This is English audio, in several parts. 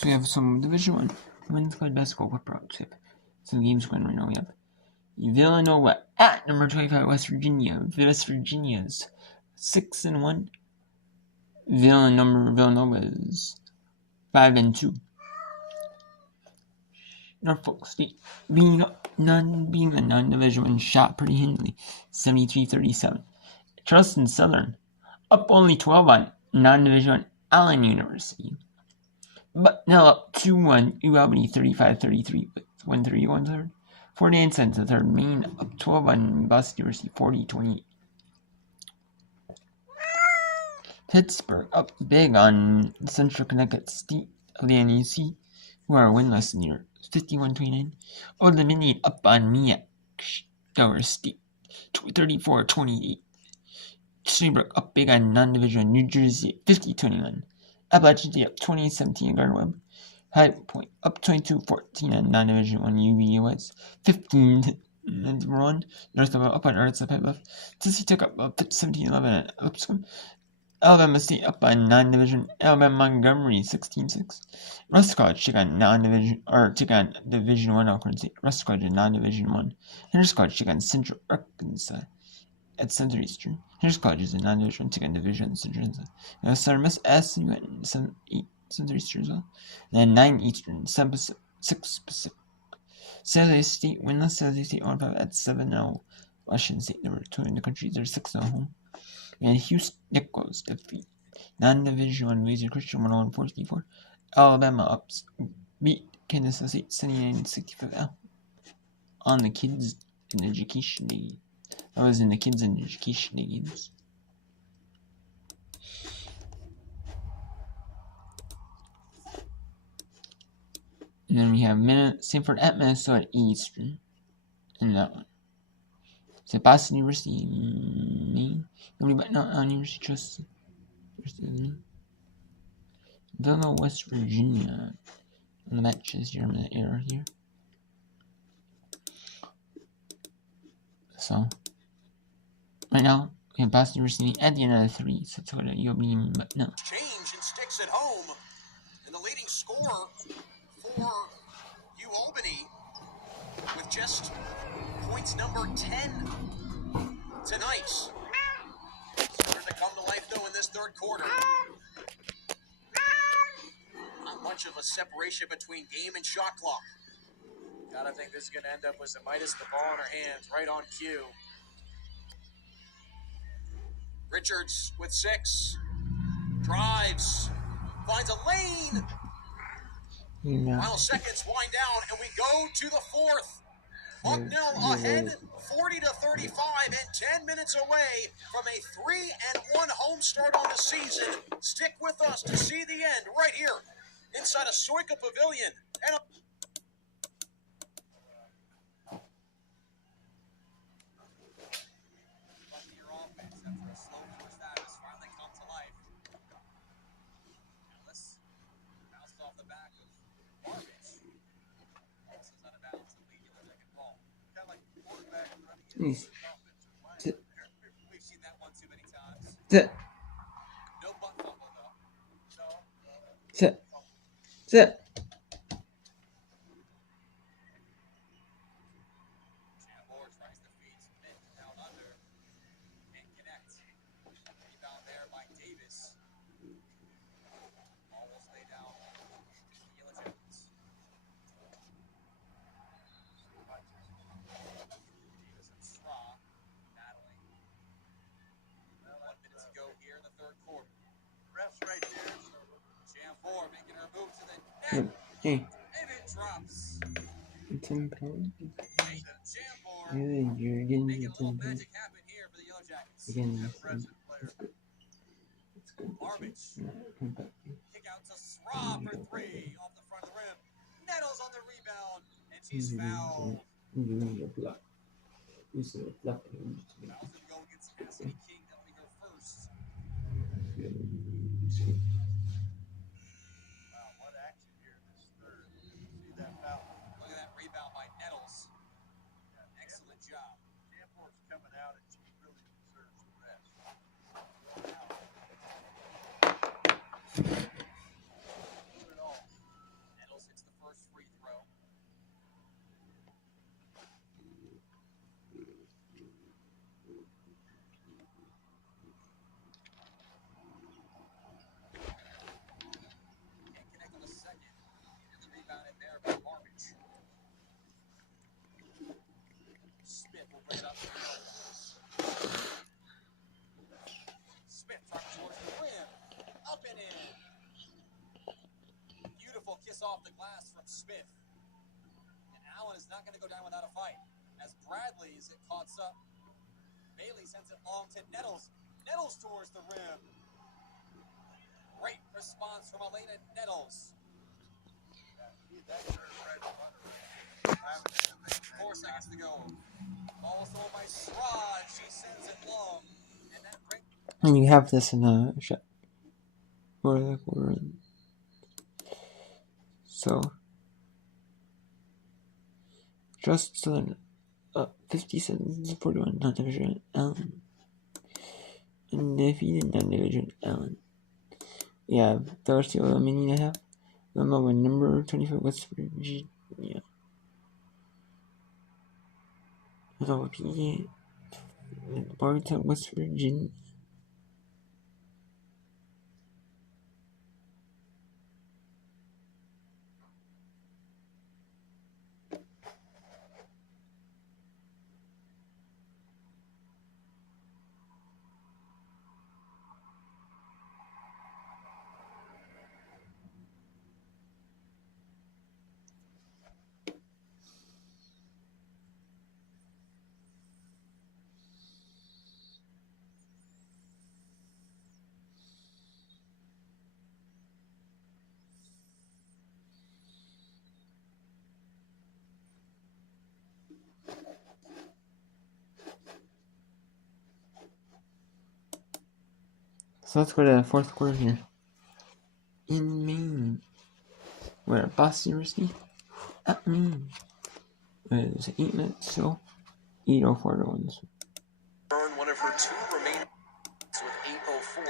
So we have some Division 1 Women's College Basketball Corporate. We have some games going right now. We have Villanova at number 25, West Virginia. West Virginia's 6-1. Villanova's 5-2. Norfolk State being a non-Division 1 shot pretty handily, 73-37. Charleston Southern up only 12 on non-Division 1 Allen University. But now up 2-1 UAlbany 35-33 with 131 third. 49 cents a third. Maine up 12 on Boston University 40-28. Pittsburgh up big on Central Connecticut State of the NEC, who are winless in year 51-29. Old Dominion up on MEAC Gower State 34-28. Sunnybrook up big on non-division New Jersey 50-21. Appalachian State up 20-17 on Gardner Webb. High Point up 22-14 on non-division 1 UVUS 15-1. North Alabama up on Arts up left. Tennessee Tech up 17-11 at Lipscomb. Alabama State up on non-division. Alabama Montgomery 16-6. Russ College take on Division 1 Alcorn State. Russ College in non-division 1. Henderson College take on Central Arkansas at Central Eastern. Henderson College is a non-division 1 take on Division Central. Southern Miss SU at 7-8 Central Eastern as well. And then 9 Eastern, 7 Pacific, 6 Pacific. San Jose State winless. San Jose State 1-5 at 7-0. Washington State number 2 in the country. They're 6-0 home. And Houston Nichols defeat non-division 1 Laser Christian 101-44. Alabama beat Kansas State 79-65 on the Kids in Education Day. That was in the Kids in Education Day games. And then we have Stanford at Minnesota Eastern in that one. So Boston University, Maine. Nobody but not University Trust. Villanova, West Virginia. On the matches here, I'm going to error here. So, right now, we have Boston University at the end of the 3. So it's going to UAlbany, but no. Change and sticks at home. And the leading scorer for UAlbany with just points number 10 tonight. Starting to come to life, though, in this third quarter. Not much of a separation between game and shot clock. Gotta think this is going to end up with Midas, the ball in her hands, right on cue. Richards with 6. Drives. Finds a lane. Yeah. Final seconds wind down, and we go to the fourth. Bucknell ahead 40-35 and 10 minutes away from a 3-1 home start on the season. Stick with us to see the end right here inside a Soika Pavilion. And Nice. we've seen that one too many times. Sit. No butt fumble though. So Sit. Sit. Chambord tries to feed Smith down under. Can't connect. Rebound there by Davis. Almost lay down. Keila Jones. Davis and Straw battling. 1 minute to go here in the third quarter. Refs right there. Chambord making her move to the net. Hey, And it drops. 10 pounds. Chambord Yeah, you're getting making the a little 10 pounds. magic happen here for the Yellow Jackets. Again, Impressive player. it's good. Arbich. Come back. Kick out to Sra for 3 off the front of the rim. Nettles on the rebound, and she's fouled. You need a block. You see a block. Fouls and go against Cassidy King. That'll be her first. Wow, what action here in this third. See that foul? Look at that rebound by Nettles. Excellent job. Danforth's coming out, and she really deserves the rest. Do it all. Smith driving towards the rim. Up and in. Beautiful kiss off the glass from Smith. And Allen is not going to go down without a fight. As Bradley is it caught up. Bailey sends it long to Nettles. Nettles towards the rim. Great response from Elena Nettles. 4 seconds to go. Ball thrown by Srod. She sends it long. And that brings. And you have this in a shot for the quarter. So, just 57 41 non-division Allen. Undefeated non-division Allen. We have Thursday Mini to have Villanova number 24 West Virginia. Villanova PA Bartown West Virginia. So let's go to the fourth quarter here. In Maine, we're at Boston University at Maine. There's 8 minutes, so 8:04 to win this one. Earn one of her 2 remaining with 8:04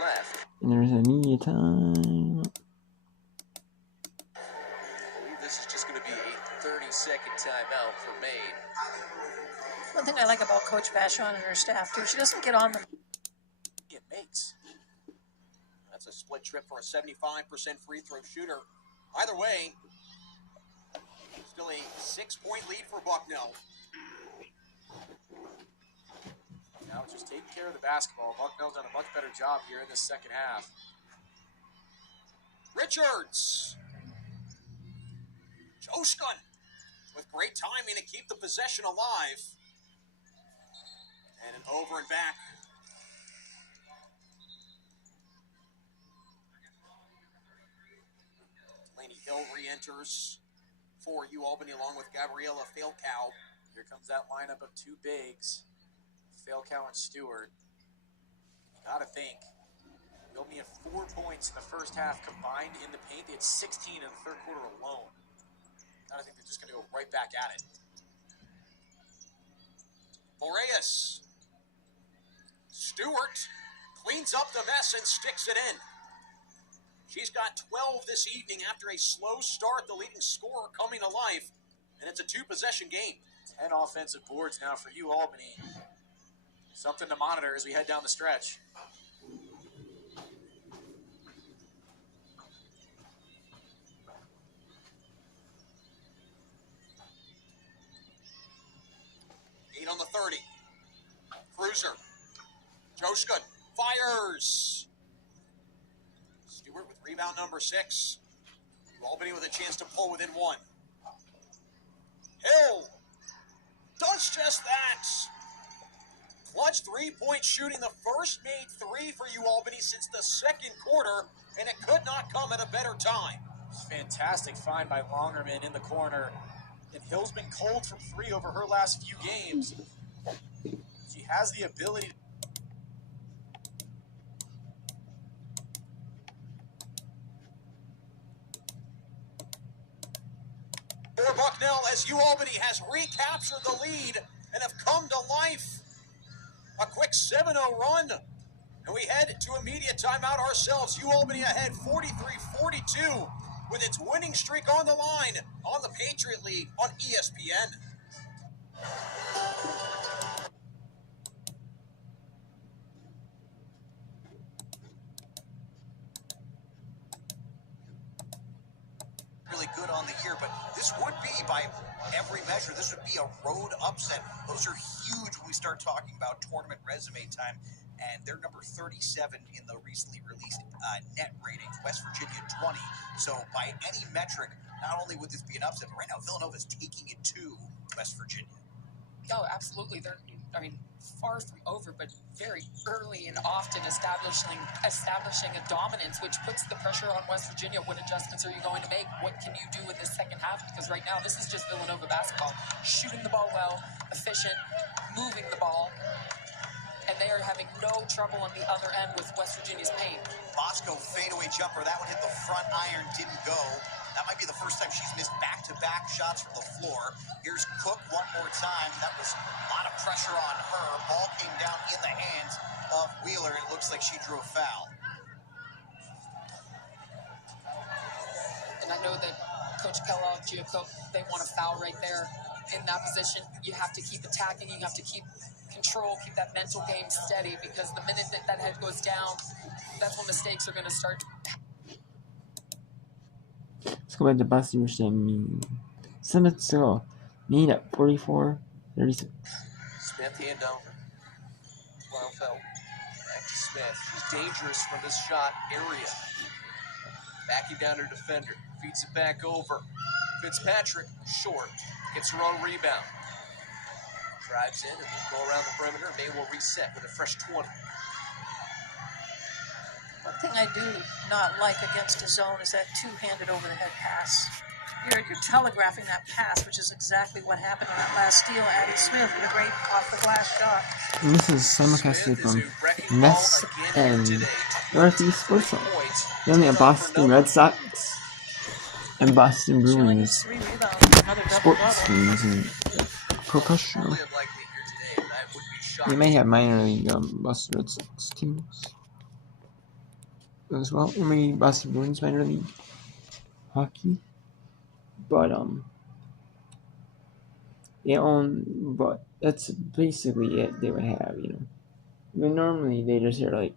left. And there's a media time. I believe this is just going to be a 30-second timeout for Maine. One thing I like about Coach Vachon and her staff, too, she doesn't get on them. It makes. That's a split trip for a 75% free throw shooter. Either way, still a 6-point lead for Bucknell. Now just taking care of the basketball. Bucknell's done a much better job here in this second half. Richards. Joskun with great timing to keep the possession alive. And an over and back. Delaney Hill re-enters for UAlbany along with Gabriella Falcao. Here comes that lineup of 2 bigs, Falcao and Stewart. You gotta think. UAlbany had 4 points in the first half combined in the paint. They had 16 in the third quarter alone. Gotta think they're just gonna go right back at it. Boreas. Stewart cleans up the mess and sticks it in. She's got 12 this evening after a slow start, the leading scorer coming to life, and it's a 2-possession game. 10 offensive boards now for UAlbany. Something to monitor as we head down the stretch. On the 30. Cruiser. Joskun fires. Stewart with rebound number 6. UAlbany with a chance to pull within 1. Hill does just that. Clutch 3-point shooting, the first made 3 for UAlbany since the second quarter, and it could not come at a better time. Fantastic find by Longerman in the corner. And Hill's been cold from 3 over her last few games. She has the ability. For Bucknell, as UAlbany has recaptured the lead and have come to life. A quick 7-0 run. And we head to immediate timeout ourselves. UAlbany ahead 43-42. With its winning streak on the line on the Patriot League on ESPN. really good on the year, but this would be, by every measure, this would be a road upset. Those are huge when we start talking about tournament resume time, and they're number 37 in the recently released net ratings. West Virginia 20. So by any metric, not only would this be an upset, but right now Villanova is taking it to West Virginia. Oh, absolutely. They're, far from over, but very early and often establishing a dominance, which puts the pressure on West Virginia. What adjustments are you going to make? What can you do in this second half? Because right now, this is just Villanova basketball. Shooting the ball well, efficient, moving the ball, and they are having no trouble on the other end with West Virginia's paint. Bosco fadeaway jumper. That one hit the front iron, didn't go. That might be the first time she's missed back-to-back shots from the floor. Here's Cook one more time. That was a lot of pressure on her. Ball came down in the hands of Wheeler. It looks like she drew a foul. And I know that Coach Kellogg, Giacomo, they want a foul right there in that position. You have to keep attacking. You have to keep control, keep that mental game steady, because the minute that head goes down, that's when mistakes are going to start. Let's go back to Boston University. 7 minutes to go. Mean at 44-36. Smith handover. Blaufeld back to Smith. She's dangerous from this shot area. Backing down her defender. Feeds it back over. Fitzpatrick, short. Gets her own rebound. Drives in and will go around the perimeter. May will reset with a fresh 20. One thing I do not like against a zone is that two-handed over-the-head pass. You're telegraphing that pass, which is exactly what happened on that last steal. Addie Smith with a great off-the-glass shot. And this is simulcasted from Ness and Northeast Sports Hub. The only Boston Red Sox and Boston Bruins Three rebounds, another sports double-double. teams and professional. Probably unlikely here today, but I would be shocked. We may have minor league Boston Red Sox teams as well. Or maybe Boston Bruins minor league hockey. But but that's basically it they would have, I mean, normally they just are like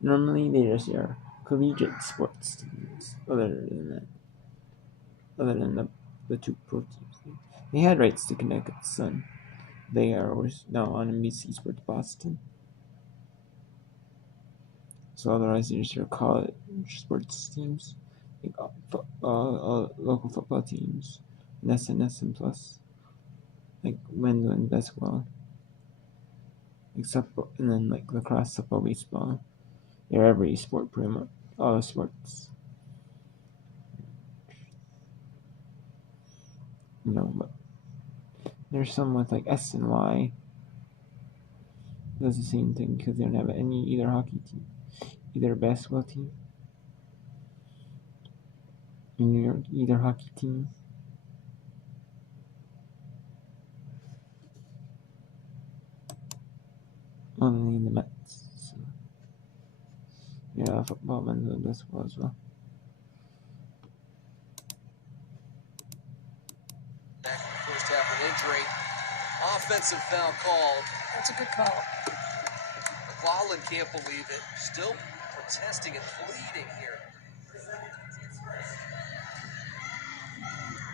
normally they just are collegiate sports teams. Other than the two pro teams, they had rights to Connecticut Sun. They are now on NBC Sports Boston. So otherwise they just are college sports teams, like local football teams, SNS and plus, like men's and basketball, except and then like lacrosse, football, baseball. They're every sport pretty much, all the sports. But there's some with like S and Y. Does the same thing because they don't have either hockey team, either basketball team, in New York, either hockey team. Only the Mets. So. Yeah, football, men's and basketball as well. Back in the first half with injury. Offensive foul called. That's a good call. McLaughlin can't believe it. Still protesting and pleading here.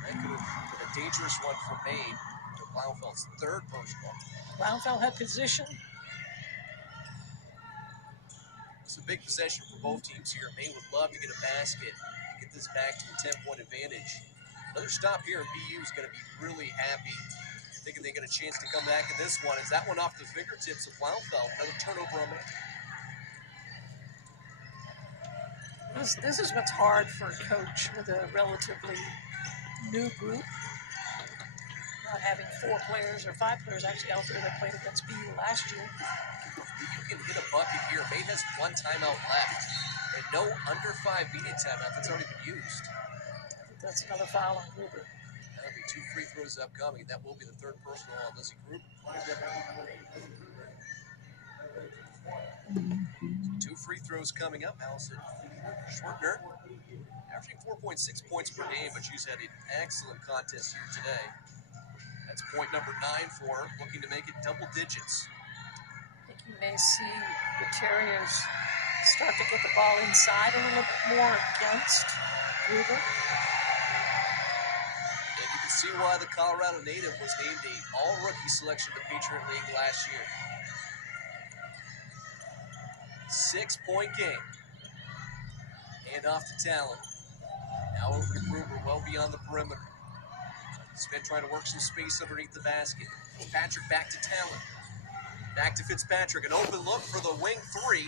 That could have been a dangerous one for Maine. Blaufeld's third personal. Blaufeld had position. It's a big possession for both teams here. Maine would love to get a basket and get this back to a 10-point advantage. Another stop here, and BU is going to be really happy, thinking they get a chance to come back in this one. Is that one off the fingertips of Blaufeld? Another turnover on it. This is what's hard for a coach with a relatively new group. Not having 4 players or 5 players actually out there that played against BU last year. You can hit a bucket here. Maine has 1 timeout left. And no under 5 media timeout. That's already been used. I think that's another foul on Gruber. That'll be 2 free throws upcoming. That will be the third personal on Lizzie Gruber. 2 free throws coming up. Allison Schwertner averaging 4.6 points per game, but she's had an excellent contest here today. That's point number 9 for her, looking to make it double digits. I think you may see the Terriers start to get the ball inside a little bit more against Gruber. see why the Colorado native was named a all-rookie selection of the Patriot League last year. 6-point game. Hand off to Talon. Now over to Gruber, well beyond the perimeter. Smith trying to work some space underneath the basket. Fitzpatrick back to Talon. Back to Fitzpatrick, an open look for the wing three.